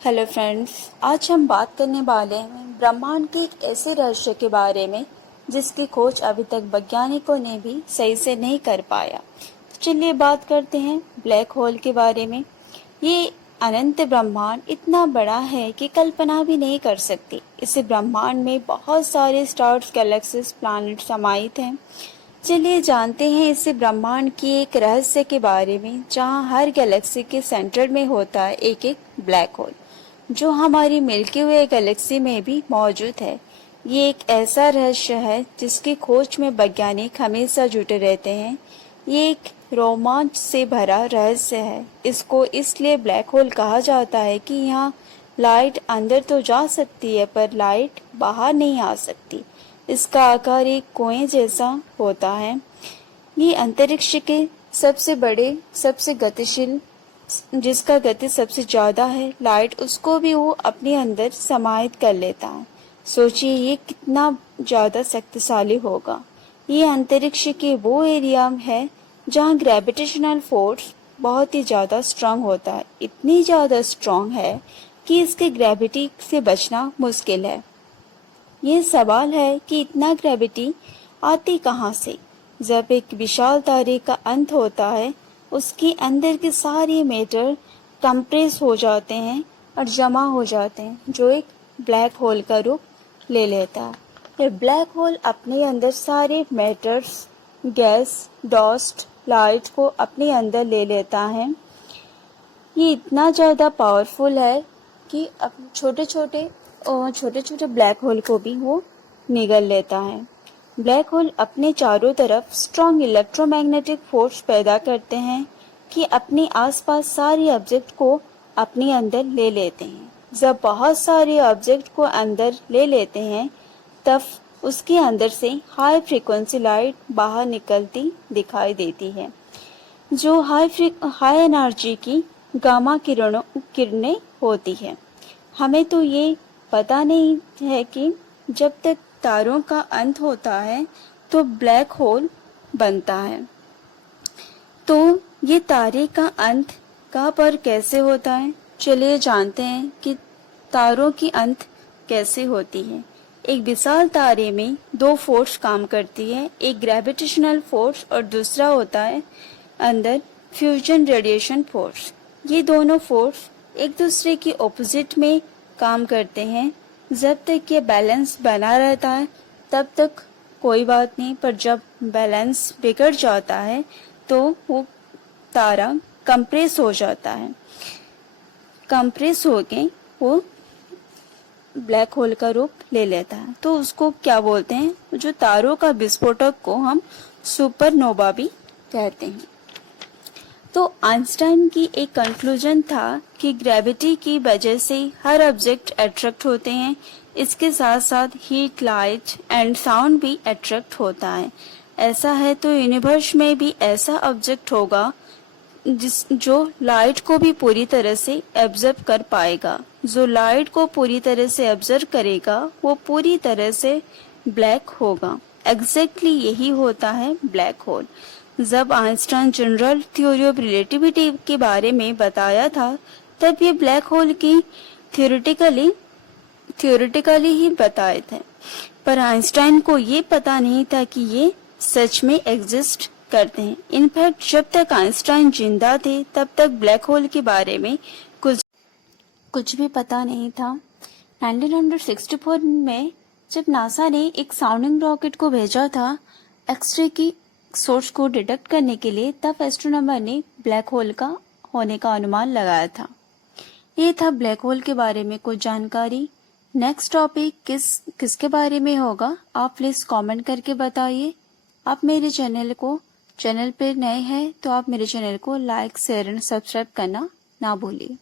Hello friends, आज हम बात करने वाले हैं ब्रह्मांड के एक ऐसे रहस्य के बारे में जिसकी खोज अभी तक वैज्ञानिकों ने भी सही से नहीं कर पाया। तो चलिए बात करते हैं ब्लैक होल के बारे में। ये अनंत ब्रह्मांड इतना बड़ा है कि कल्पना भी नहीं कर सकती। इस ब्रह्मांड में बहुत सारे स्टार्स, गैलेक्सीज, प्लैनेट समाहित हैं। चलिए जानते हैं इस ब्रह्मांड की एक रहस्य के बारे में, जहाँ हर गैलेक्सी के सेंटर में होता है एक एक ब्लैक होल, जो हमारी मिल्की वे गैलेक्सी में भी मौजूद है। ये एक ऐसा रहस्य है जिसकी खोज में वैज्ञानिक हमेशा जुटे रहते हैं। ये एक रोमांच से भरा रहस्य है। इसको इसलिए ब्लैक होल कहा जाता है कि यहाँ लाइट अंदर तो जा सकती है पर लाइट बाहर नहीं आ सकती। इसका आकार एक कुएं जैसा होता है। ये अंतरिक्ष के सबसे बड़े, सबसे गतिशील, जिसका गति सबसे ज्यादा है, लाइट, उसको भी वो अपने अंदर समाहित कर लेता है। सोचिए ये कितना ज्यादा शक्तिशाली होगा। ये अंतरिक्ष के वो एरिया है जहाँ ग्रेविटेशनल फोर्स बहुत ही ज्यादा स्ट्रांग होता है। इतनी ज्यादा स्ट्रांग है कि इसके ग्रेविटी से बचना मुश्किल है। ये सवाल है कि इतना ग्रेविटी आती कहाँ से। जब एक विशाल तारे का अंत होता है, उसके अंदर के सारे मैटर कंप्रेस हो जाते हैं और जमा हो जाते हैं, जो एक ब्लैक होल का रूप ले लेता है। ये ब्लैक होल अपने अंदर सारे मैटर्स, गैस, डस्ट, लाइट को अपने अंदर ले लेता है। ये इतना ज़्यादा पावरफुल है कि अब छोटे छोटे ब्लैक होल को भी वो निगल लेता है। ब्लैक होल अपने चारों तरफ स्ट्रॉन्ग इलेक्ट्रोमैग्नेटिक फोर्स पैदा करते हैं कि अपने आसपास सारे ऑब्जेक्ट को अपने अंदर ले लेते हैं। जब बहुत सारे ऑब्जेक्ट को अंदर ले लेते हैं, तब उसके अंदर से हाई फ्रीक्वेंसी लाइट बाहर निकलती दिखाई देती है, जो हाई एनर्जी की गामा किरणें होती है। हमें तो ये पता नहीं है कि जब तक तारों का अंत होता है तो ब्लैक होल बनता है। तो ये तारे का अंत कहाँ पर कैसे होता है, चलिए जानते हैं कि तारों की अंत कैसे होती है। एक विशाल तारे में दो फोर्स काम करती है, एक ग्रेविटेशनल फोर्स और दूसरा होता है अंदर फ्यूजन रेडिएशन फोर्स। ये दोनों फोर्स एक दूसरे की ऑपोजिट में काम करते हैं। जब तक ये बैलेंस बना रहता है तब तक कोई बात नहीं, पर जब बैलेंस बिगड़ जाता है तो वो तारा कंप्रेस हो जाता है। कंप्रेस होके वो ब्लैक होल का रूप ले लेता है। तो उसको क्या बोलते हैं, जो तारों का विस्फोटक को हम सुपरनोवा भी कहते हैं। तो आइंस्टाइन की एक कंक्लूजन था कि ग्रेविटी की वजह से हर ऑब्जेक्ट अट्रैक्ट होते हैं। इसके साथ साथ हीट, लाइट एंड साउंड भी अट्रैक्ट होता है। ऐसा है तो यूनिवर्स में भी ऐसा ऑब्जेक्ट होगा जो लाइट को भी पूरी तरह से एब्जॉर्ब कर पाएगा। जो लाइट को पूरी तरह से एब्जॉर्ब करेगा वो पूरी तरह से ब्लैक होगा। एग्जैक्टली यही होता है ब्लैक होल। जब Einstein general theory of relativity के बारे में बताया था, तब ये ब्लैक होल की थियोरेटिकली ही बताए थे, पर आइंस्टाइन को ये पता नहीं था कि ये सच में एग्जिस्ट करते हैं। इनफैक्ट जब तक आइंस्टाइन जिंदा थे तब तक ब्लैक होल के बारे में कुछ भी पता नहीं था। 1964 में जब नासा ने एक साउंडिंग रॉकेट को भेजा था एक्सरे की सोर्स को डिटेक्ट करने के लिए, तब एस्ट्रोनॉमर ने ब्लैक होल का होने का अनुमान लगाया था। ये था ब्लैक होल के बारे में कुछ जानकारी। नेक्स्ट टॉपिक किसके बारे में होगा, आप प्लीज कमेंट करके बताइए। आप मेरे चैनल पर नए हैं तो आप मेरे चैनल को लाइक, शेयर एंड सब्सक्राइब करना ना भूलिए।